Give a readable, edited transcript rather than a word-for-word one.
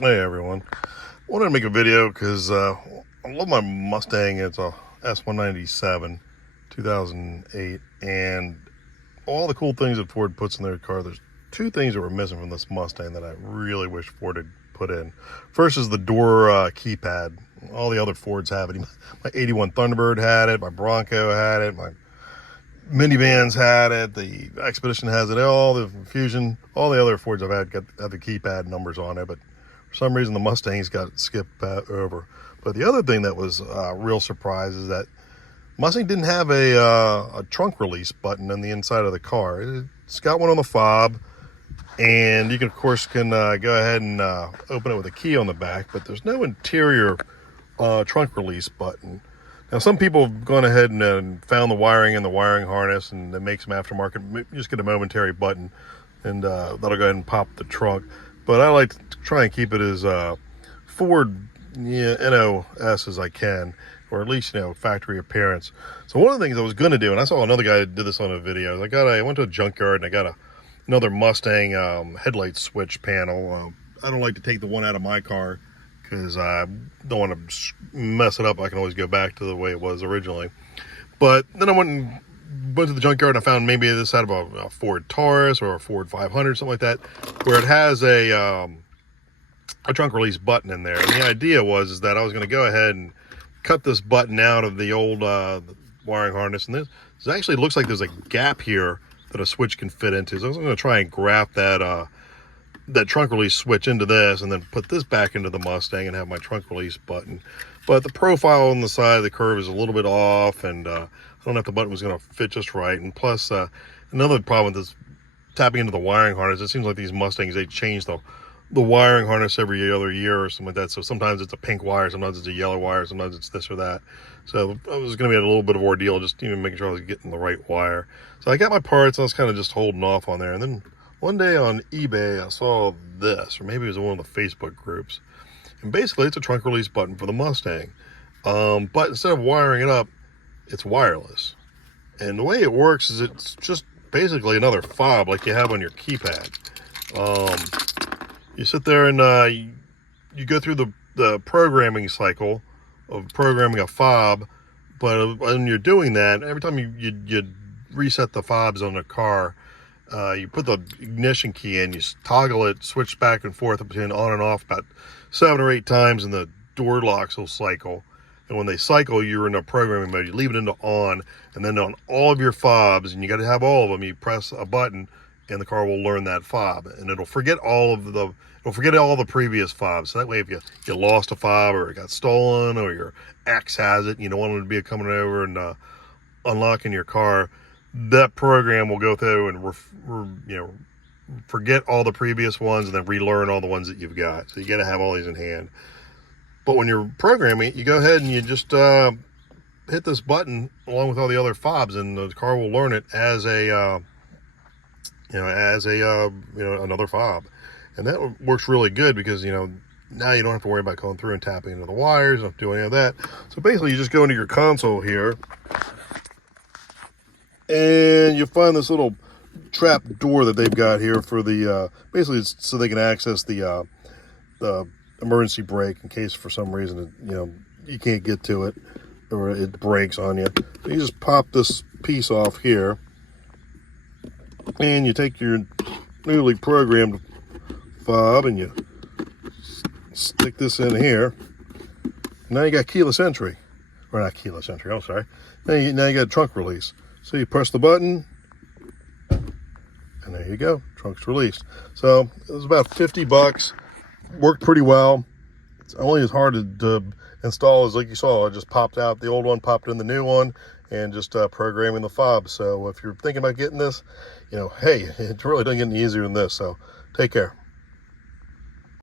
Hey everyone, I wanted to make a video because I love my Mustang. It's a S197 2008, and all the cool things that Ford puts in their car. There's two things that were missing from this Mustang that I really wish Ford had put in. First is the door keypad. All the other Fords have it. My 81 Thunderbird had it, my Bronco had it, my minivans had it, the Expedition has it, all the Fusion, all the other Fords I've had have the keypad numbers on it, but for some reason the Mustangs got skipped over. But the other thing that was a real surprise is that Mustang didn't have a trunk release button on the inside of the car. It's got one on the fob, and you can of course go ahead and open it with a key on the back, but there's no interior trunk release button. Now, some people have gone ahead and found the wiring in the wiring harness, and they make some aftermarket. You just get a momentary button, and that'll go ahead and pop the trunk. But I like to try and keep it as Ford NOS as I can, or at least factory appearance. So one of the things I was going to do, and I saw another guy that did this on a video, is I went to a junkyard and I got another Mustang headlight switch panel. I don't like to take the one out of my car because I don't want to mess it up. I can always go back to the way it was originally. But then I went to the junkyard and I found maybe this out of a Ford Taurus or a Ford 500, something like that, where it has a trunk release button in there. And the idea was that I was going to go ahead and cut this button out of the old wiring harness. And this actually looks like there's a gap here that a switch can fit into. So I was going to try and graft that trunk release switch into this and then put this back into the Mustang and have my trunk release button. But the profile on the side of the curve is a little bit off, and I don't know if the button was going to fit just right. And plus, another problem with this tapping into the wiring harness, it seems like these Mustangs, they change the wiring harness every other year or something like that. So sometimes it's a pink wire, sometimes it's a yellow wire, sometimes it's this or that. So it was going to be a little bit of ordeal just making sure I was getting the right wire. So I got my parts, and I was kind of just holding off on there. And then one day on eBay, I saw this, or maybe it was in one of the Facebook groups. And basically, it's a trunk release button for the Mustang. But instead of wiring it up, it's wireless. And the way it works is it's just basically another fob like you have on your keypad. You sit there and you go through the programming cycle of programming a fob. But when you're doing that, every time you reset the fobs on the car, you put the ignition key in, you toggle it, switch back and forth between on and off about 7 or 8 times, and the door locks will cycle. And when they cycle, you're in a programming mode. You leave it into on, and then on all of your fobs, and you got to have all of them, you press a button, and the car will learn that fob, and it'll forget all the previous fobs. So that way, if you lost a fob, or it got stolen, or your ex has it, you don't want them to be coming over and unlocking your car, that program will go through and forget all the previous ones and then relearn all the ones that you've got. So you got to have all these in hand. But when you're programming it, you go ahead and you just hit this button along with all the other fobs, and the car will learn it as another fob. And that works really good because now you don't have to worry about going through and tapping into the wires, don't have to do any of that. So basically, you just go into your console here, and you find this little trap door that they've got here for the basically it's so they can access the emergency brake in case for some reason you can't get to it or it breaks on you. So you just pop this piece off here, and you take your newly programmed fob and you stick this in here. Now you got keyless entry, or not keyless entry. I'm sorry. Now you got trunk release. So you press the button, and there you go, trunk's released. So it was about $50, worked pretty well. It's only as hard to install as, like you saw, it just popped out. The old one popped in the new one, and just programming the fob. So if you're thinking about getting this, hey, it really doesn't get any easier than this. So take care.